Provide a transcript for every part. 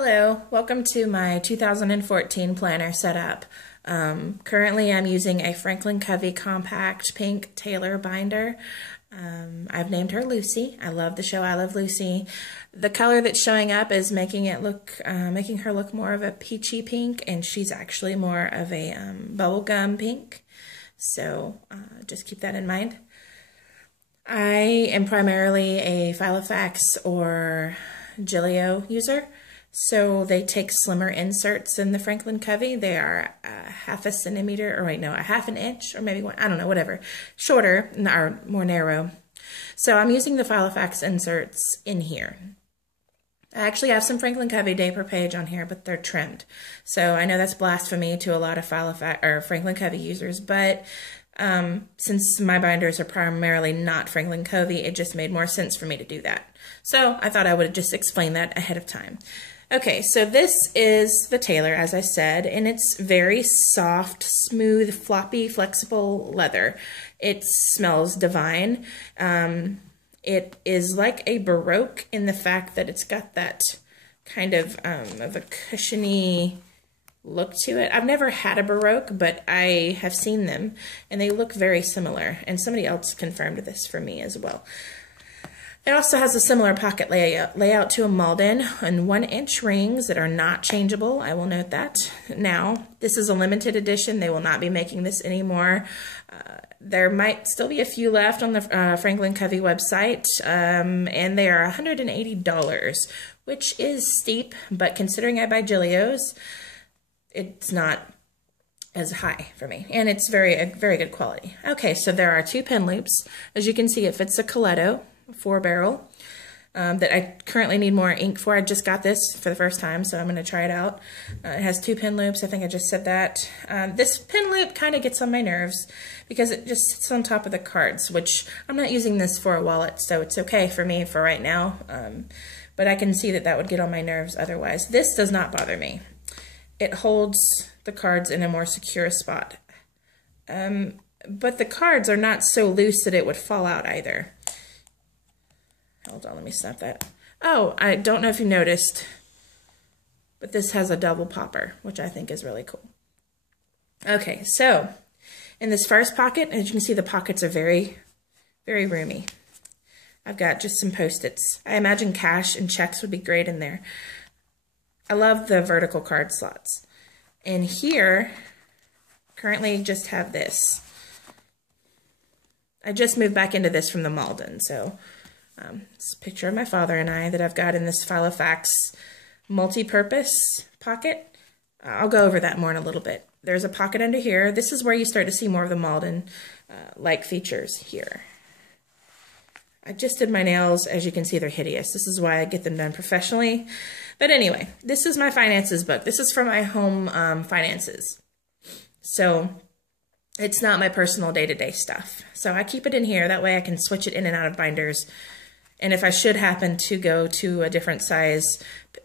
Hello, welcome to my 2014 planner setup. Currently I'm using a Franklin Covey compact pink tailor binder. I've named her Lucy. I love the show I Love Lucy. The color that's showing up is making her look more of a peachy pink, and she's actually more of a bubblegum pink. So just keep that in mind. I am primarily a Filofax or Gillio user. So they take slimmer inserts in the Franklin Covey. They are a half a centimeter, or wait, no, a half an inch, or maybe one, I don't know, whatever, shorter or more narrow. So I'm using the Filofax inserts in here. I actually have some Franklin Covey day per page on here, but they're trimmed. So I know that's blasphemy to a lot of Filofax or Franklin Covey users, but since my binders are primarily not Franklin Covey, it just made more sense for me to do that. So I thought I would just explain that ahead of time. Okay, so this is the tailor, as I said, and it's very soft, smooth, floppy, flexible leather. It smells divine. It is like a Baroque in the fact that it's got that kind of a cushiony look to it. I've never had a Baroque, but I have seen them, and they look very similar, and somebody else confirmed this for me as well. It also has a similar pocket layout to a Malden and 1-inch rings that are not changeable. I will note that. Now, this is a limited edition. They will not be making this anymore. There might still be a few left on the Franklin Covey website, and they are $180, which is steep, but considering I buy Gillios, it's not as high for me, and it's very good quality. Okay, so there are 2 pin loops. As you can see, it fits a Coletto 4-barrel that I currently need more ink for. I just got this for the first time, so I'm going to try it out. It has 2 pin loops. I think I just said that. This pin loop kind of gets on my nerves because it just sits on top of the cards, which I'm not using this for a wallet, so it's okay for me for right now. But I can see that that would get on my nerves otherwise. This does not bother me. It holds the cards in a more secure spot. But the cards are not so loose that it would fall out either. Hold on, let me snap that. Oh, I don't know if you noticed, but this has a double popper, which I think is really cool. Okay, so in this first pocket, as you can see, the pockets are very, very roomy. I've got just some Post-its. I imagine cash and checks would be great in there. I love the vertical card slots. And here, currently just have this. I just moved back into this from the Malden, so it's a picture of my father and I that I've got in this Filofax multi-purpose pocket. I'll go over that more in a little bit. There's a pocket under here. This is where you start to see more of the Malden-like features here. I just did my nails. As you can see, they're hideous. This is why I get them done professionally. But anyway, this is my finances book. This is for my home finances. So it's not my personal day-to-day stuff. So I keep it in here. That way I can switch it in and out of binders. And if I should happen to go to a different size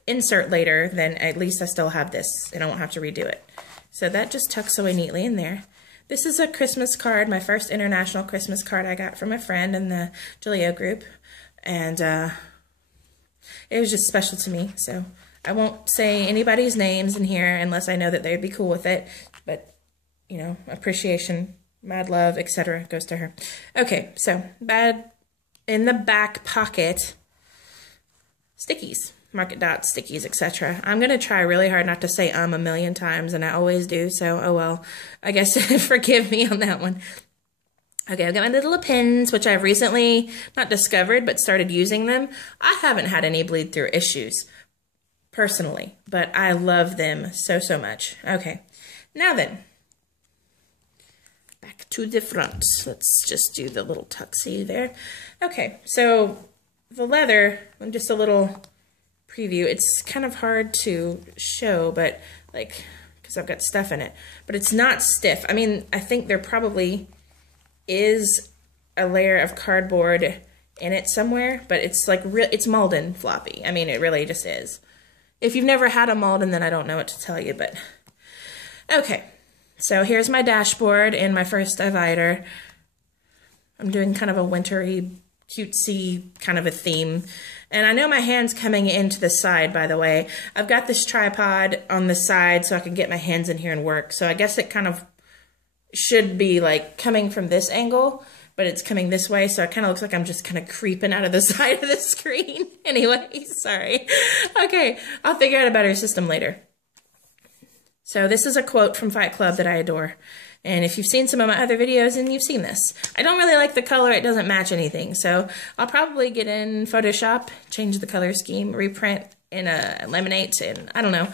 insert later, then at least I still have this and I won't have to redo it. So that just tucks away neatly in there. This is a Christmas card, my first international Christmas card I got from a friend in the Gillio group. And it was just special to me. So I won't say anybody's names in here unless I know that they'd be cool with it. But, you know, appreciation, mad love, etc. goes to her. Okay, so in the back pocket, stickies, market dots, stickies, etc. I'm going to try really hard not to say a million times, and I always do, so oh well. I guess forgive me on that one. Okay, I've got my little pins, which I've recently not discovered, but started using them. I haven't had any bleed through issues, personally, but I love them so, so much. Okay, now then, back to the front. Let's just do the little tuxie there. Okay, so the leather, just a little preview. It's kind of hard to show, but like, because I've got stuff in it, but it's not stiff. I mean, I think there probably is a layer of cardboard in it somewhere, but it's like it's Malden floppy. I mean, it really just is. If you've never had a Malden, then I don't know what to tell you, but okay. So here's my dashboard in my first divider. I'm doing kind of a wintry, cutesy kind of a theme. And I know my hand's coming into the side, by the way. I've got this tripod on the side so I can get my hands in here and work. So I guess it kind of should be like coming from this angle, but it's coming this way, so it kind of looks like I'm just kind of creeping out of the side of the screen. Anyway, sorry. Okay, I'll figure out a better system later. So this is a quote from Fight Club that I adore. And if you've seen some of my other videos, and you've seen this. I don't really like the color. It doesn't match anything. So I'll probably get in Photoshop, change the color scheme, reprint in a laminate, and I don't know.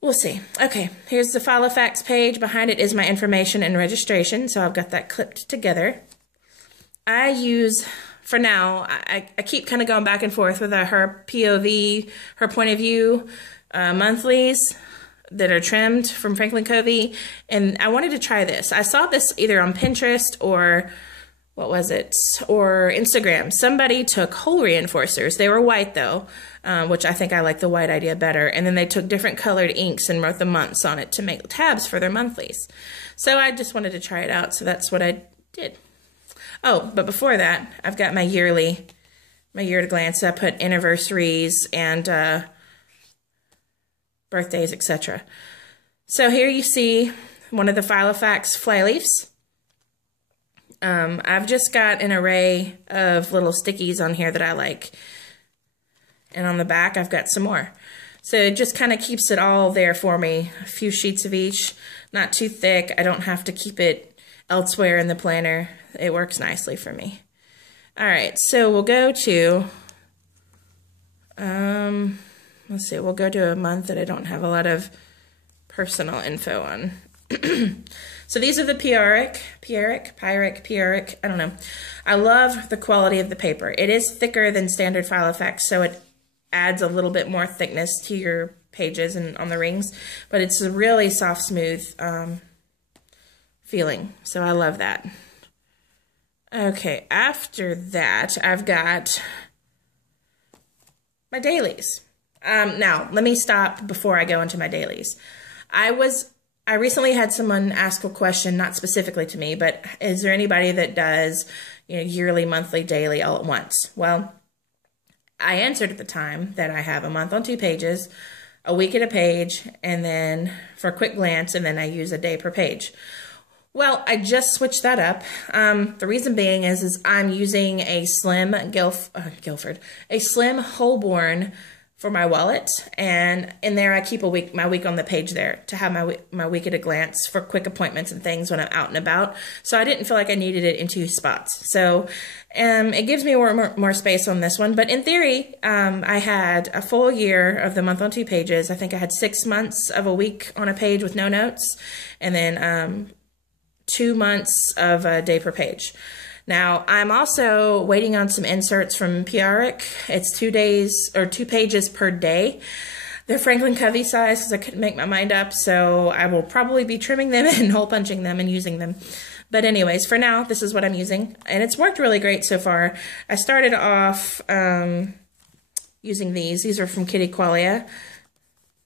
We'll see. Okay, here's the file of facts page. Behind it is my information and registration. So I've got that clipped together. I use, for now, I keep kind of going back and forth with her POV, her point of view monthlies that are trimmed from Franklin Covey, and I wanted to try this. I saw this either on Pinterest or, what was it, or Instagram. Somebody took hole reinforcers. They were white though, which I think I like the white idea better, and then they took different colored inks and wrote the months on it to make tabs for their monthlies. So I just wanted to try it out, so that's what I did. Oh, but before that, I've got my year to glance. I put anniversaries and birthdays, etc. So here you see one of the file of facts flyleafs. I've just got an array of little stickies on here that I like. And on the back, I've got some more. So it just kind of keeps it all there for me. A few sheets of each, not too thick. I don't have to keep it elsewhere in the planner. It works nicely for me. All right, so we'll go to, let's see, we'll go to a month that I don't have a lot of personal info on. So these are the Pyric, I don't know. I love the quality of the paper. It is thicker than standard file of facts, so it adds a little bit more thickness to your pages and on the rings, but it's a really soft, smooth feeling, so I love that. Okay, after that, I've got my dailies. Now, let me stop before I go into my dailies. I recently had someone ask a question, not specifically to me, but is there anybody that does, yearly, monthly, daily all at once? Well, I answered at the time that I have a month on 2 pages, a week at a page, and then for a quick glance, and then I use a day per page. Well, I just switched that up. The reason being is I'm using a slim a slim Holborn for my wallet, and in there I keep my week on the page there to have my week at a glance for quick appointments and things when I'm out and about. So I didn't feel like I needed it in 2 spots. So it gives me more space on this one. But in theory, I had a full year of the month on 2 pages. I think I had 6 months of a week on a page with no notes, and then 2 months of a day per page. Now, I'm also waiting on some inserts from Pyric. It's 2 pages per day. They're Franklin Covey size because I couldn't make my mind up, so I will probably be trimming them and hole punching them and using them. But anyways, for now, this is what I'm using, and it's worked really great so far. I started off using these. These are from Kitty Qualia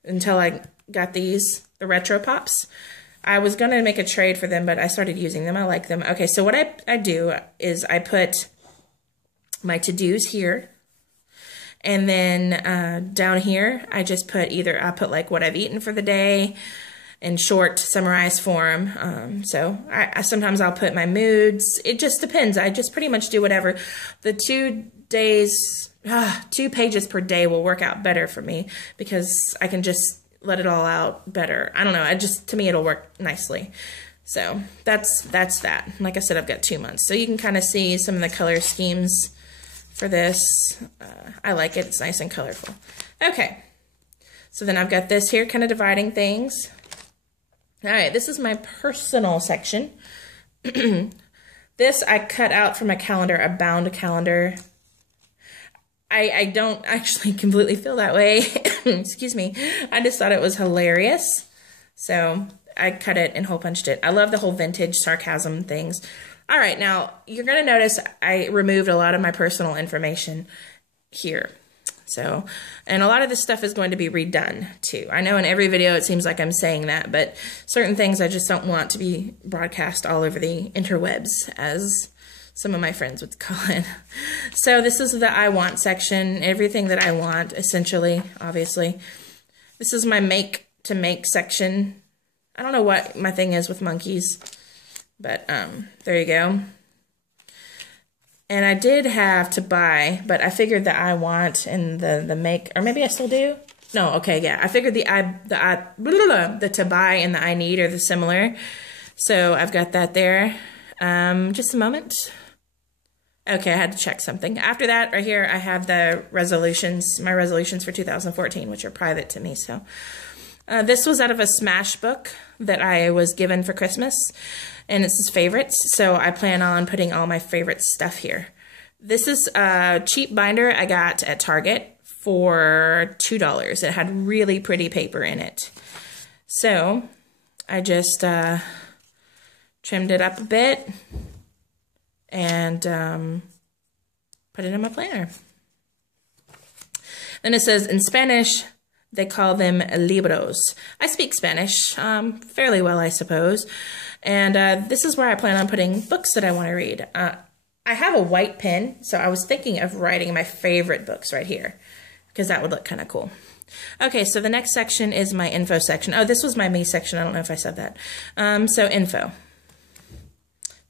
until I got these, the Retro Pops. I was going to make a trade for them, but I started using them. I like them. Okay, so what I do is I put my to-dos here, and then down here I just put I put like what I've eaten for the day in short summarized form. So sometimes I'll put my moods. It just depends. I just pretty much do whatever. The 2 pages per day will work out better for me because I can just let it all out better. I don't know. To me, it'll work nicely. So that's that. Like I said, I've got 2 months. So you can kind of see some of the color schemes for this. I like it. It's nice and colorful. Okay. So then I've got this here kind of dividing things. All right. This is my personal section. This I cut out from a calendar, a bound calendar. I don't actually completely feel that way. Excuse me. I just thought it was hilarious. So I cut it and hole punched it. I love the whole vintage sarcasm things. All right, now you're going to notice I removed a lot of my personal information here. So, and a lot of this stuff is going to be redone too. I know in every video it seems like I'm saying that, but certain things I just don't want to be broadcast all over the interwebs as some of my friends would call it. So this is the I want section, everything that I want, essentially, obviously. This is my make to make section. I don't know what my thing is with monkeys, but there you go. And I did have to buy, but I figured the I want and the make, or maybe I still do. No, okay, yeah. I figured the to buy and the I need are the similar. So I've got that there. Just a moment. Okay, I had to check something. After that, right here, I have the resolutions, my resolutions for 2014, which are private to me. So this was out of a Smash book that I was given for Christmas, and it says favorites. So I plan on putting all my favorite stuff here. This is a cheap binder I got at Target for $2. It had really pretty paper in it. So I just trimmed it up a bit and put it in my planner. Then it says in Spanish, they call them libros. I speak Spanish fairly well, I suppose. And this is where I plan on putting books that I want to read. I have a white pen, so I was thinking of writing my favorite books right here, because that would look kind of cool. Okay, so the next section is my info section. Oh, this was my me section. I don't know if I said that. So info.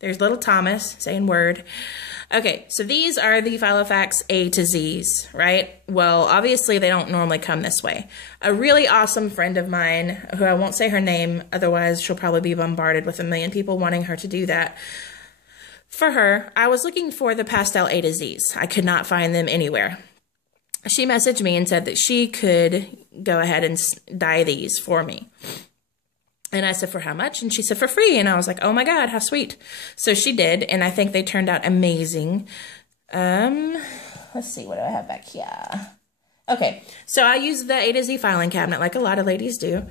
There's little Thomas saying word. Okay, so these are the Filofax A to Z's, right? Well, obviously they don't normally come this way. A really awesome friend of mine, who I won't say her name, otherwise she'll probably be bombarded with a million people wanting her to do that. For her, I was looking for the pastel A to Z's. I could not find them anywhere. She messaged me and said that she could go ahead and dye these for me. And I said, for how much? And she said, for free. And I was like, oh my God, how sweet. So she did, and I think they turned out amazing. Let's see, what do I have back here? Okay, so I use the A to Z filing cabinet like a lot of ladies do.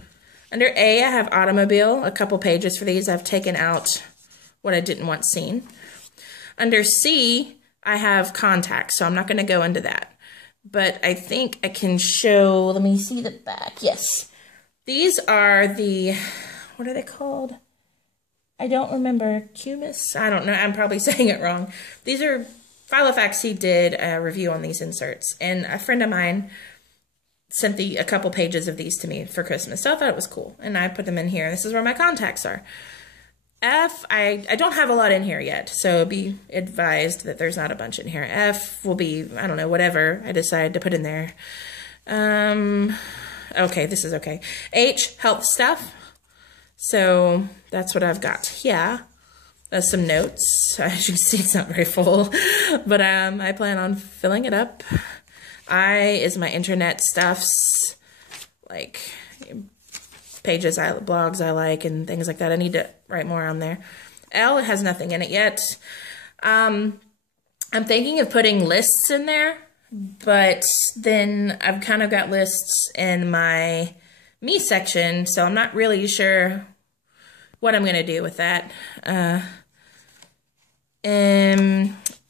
Under A, I have automobile, a couple pages for these. I've taken out what I didn't want seen. Under C, I have contacts, so I'm not going to go into that. But I think I can show, let me see the back. Yes. These are the, what are they called? I don't remember. Cumis? I don't know. I'm probably saying it wrong. These are, Filofax, he did a review on these inserts. And a friend of mine sent a couple pages of these to me for Christmas. So I thought it was cool. And I put them in here. This is where my contacts are. F, I don't have a lot in here yet, so be advised that there's not a bunch in here. F will be, I don't know, whatever I decide to put in there. Okay, this is okay. H, health stuff. So that's what I've got here. Some notes. As you can see, it's not very full, but I plan on filling it up. I is my internet stuffs, like pages, blogs I like, and things like that. I need to write more on there. L, it has nothing in it yet. I'm thinking of putting lists in there, but then I've kind of got lists in my me section, so I'm not really sure what I'm going to do with that.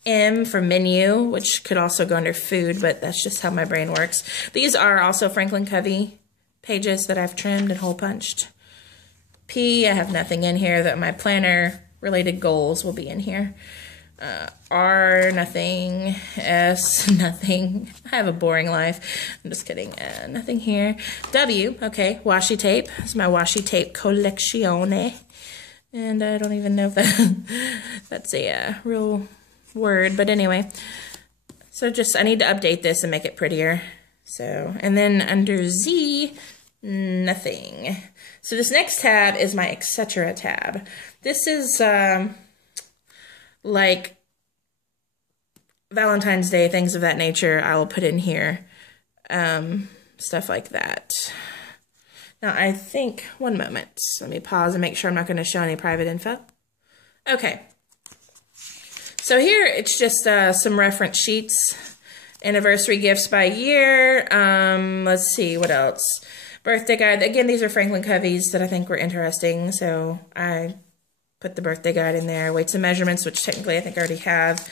M for menu, which could also go under food, but that's just how my brain works. These are also Franklin Covey pages that I've trimmed and hole punched. P, I have nothing in here. That my planner related goals will be in here. R, nothing. S, nothing. I have a boring life. I'm just kidding. Nothing here. W, okay, washi tape. This is my washi tape collezione. And I don't even know if that's a real word, but anyway. So I need to update this and make it prettier. So, and then under Z, nothing. So this next tab is my etc. tab. This is like Valentine's Day, things of that nature, I will put in here. Stuff like that. Now I think, one moment, let me pause and make sure I'm not going to show any private info. Okay. So here it's just some reference sheets. Anniversary gifts by year. Let's see, what else? Birthday guide. Again, these are Franklin Covey's that I think were interesting, so I put the birthday guide in there. Weights and measurements, which technically I think I already have.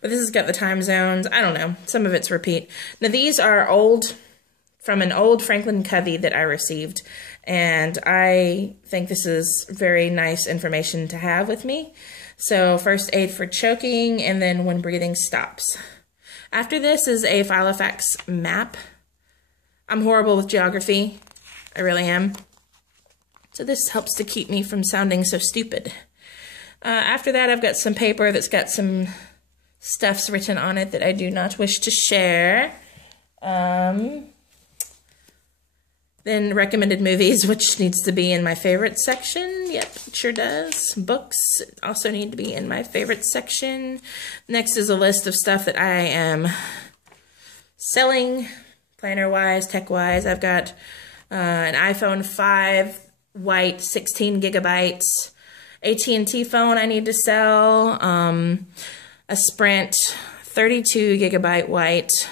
But this has got the time zones. I don't know. Some of it's repeat. Now these are old, from an old Franklin Covey that I received, and I think this is very nice information to have with me. So first aid for choking, and then when breathing stops. After this is a Filofax map. I'm horrible with geography. I really am. So this helps to keep me from sounding so stupid. After that, I've got some paper that's got some stuffs written on it that I do not wish to share. Then recommended movies, which needs to be in my favorite section. Yep, it sure does. Books also need to be in my favorite section. Next is a list of stuff that I am selling, planner-wise, tech-wise. I've got an iPhone 5 white, 16 gigabytes, AT&T phone I need to sell, a Sprint 32 gigabyte white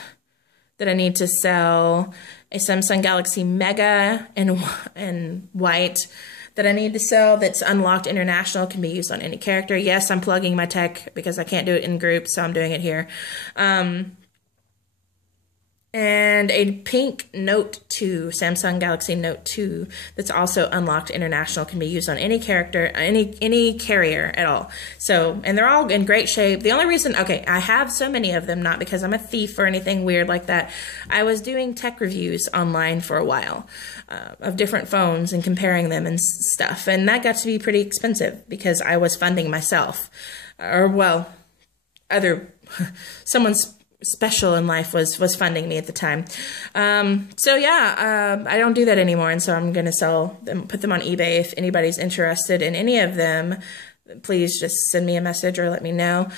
that I need to sell, a Samsung Galaxy Mega in white that I need to sell that's unlocked international, can be used on any character. Yes, I'm plugging my tech because I can't do it in groups, so I'm doing it here. And a pink Note 2, Samsung Galaxy Note 2, that's also unlocked international, can be used on any character, any carrier at all. So, and they're all in great shape. The only reason, okay, I have so many of them, not because I'm a thief or anything weird like that. I was doing tech reviews online for a while of different phones and comparing them and stuff. And that got to be pretty expensive because I was funding myself. Or, well, someone's special in life was funding me at the time. So yeah, I don't do that anymore, and so I'm going to sell them, put them on eBay. If anybody's interested in any of them, please just send me a message or let me know.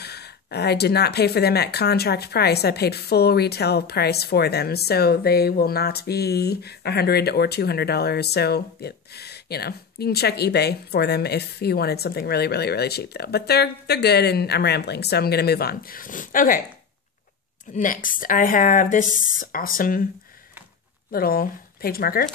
I did not pay for them at contract price. I paid full retail price for them, so they will not be $100 or $200. So, you know, you can check eBay for them if you wanted something really, really, really cheap, though. But they're good, and I'm rambling, so I'm going to move on. Okay. Next, I have this awesome little page marker.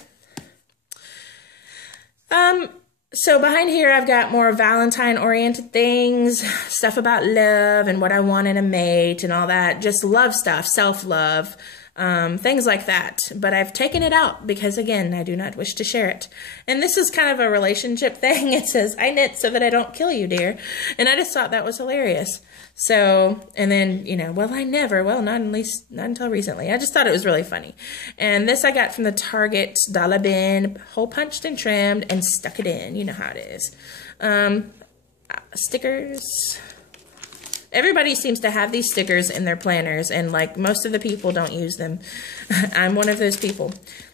So behind here, I've got more Valentine-oriented things, stuff about love and what I want in a mate and all that, just love stuff, self-love, things like that. But I've taken it out because, again, I do not wish to share it. And this is kind of a relationship thing. It says, I knit so that I don't kill you, dear. And I just thought that was hilarious. So, and then, you know, well, not until recently. I just thought it was really funny. And this I got from the Target dollar bin, hole punched and trimmed and stuck it in. You know how it is. Stickers. Everybody seems to have these stickers in their planners, and like most of the people don't use them. I'm one of those people.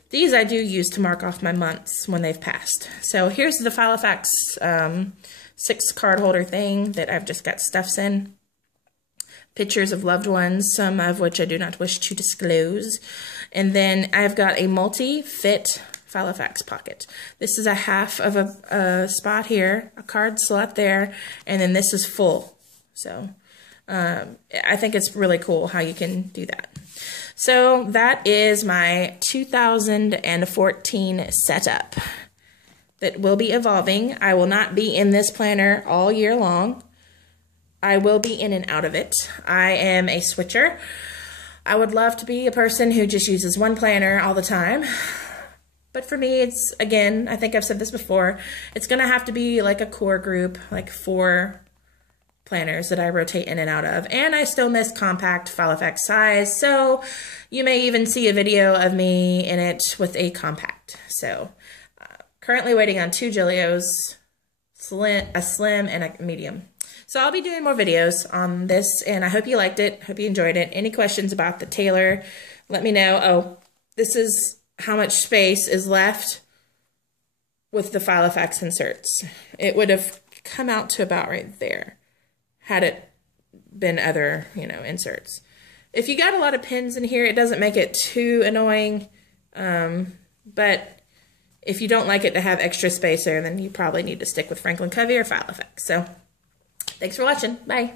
These I do use to mark off my months when they've passed. So here's the Filofax 6 card holder thing that I've just got stuffs in. Pictures of loved ones, some of which I do not wish to disclose. And then I've got a multi-fit Filofax pocket. This is a half of a spot here, a card slot there, and then this is full. So I think it's really cool how you can do that. So that is my 2014 setup that will be evolving. I will not be in this planner all year long. I will be in and out of it. I am a switcher. I would love to be a person who just uses one planner all the time. But for me, it's, again, I think I've said this before, it's going to have to be like a core group, like 4 planners that I rotate in and out of. And I still miss compact Filofax size, so you may even see a video of me in it with a compact. So currently waiting on 2 Gillios, a slim and a medium. So I'll be doing more videos on this, and I hope you liked it. Hope you enjoyed it. Any questions about the tailor, let me know. Oh, this is how much space is left with the Filofax inserts. It would have come out to about right there had it been other, you know, inserts. If you got a lot of pins in here, it doesn't make it too annoying, but if you don't like it to have extra space there, then you probably need to stick with Franklin Covey or Filofax. So thanks for watching. Bye.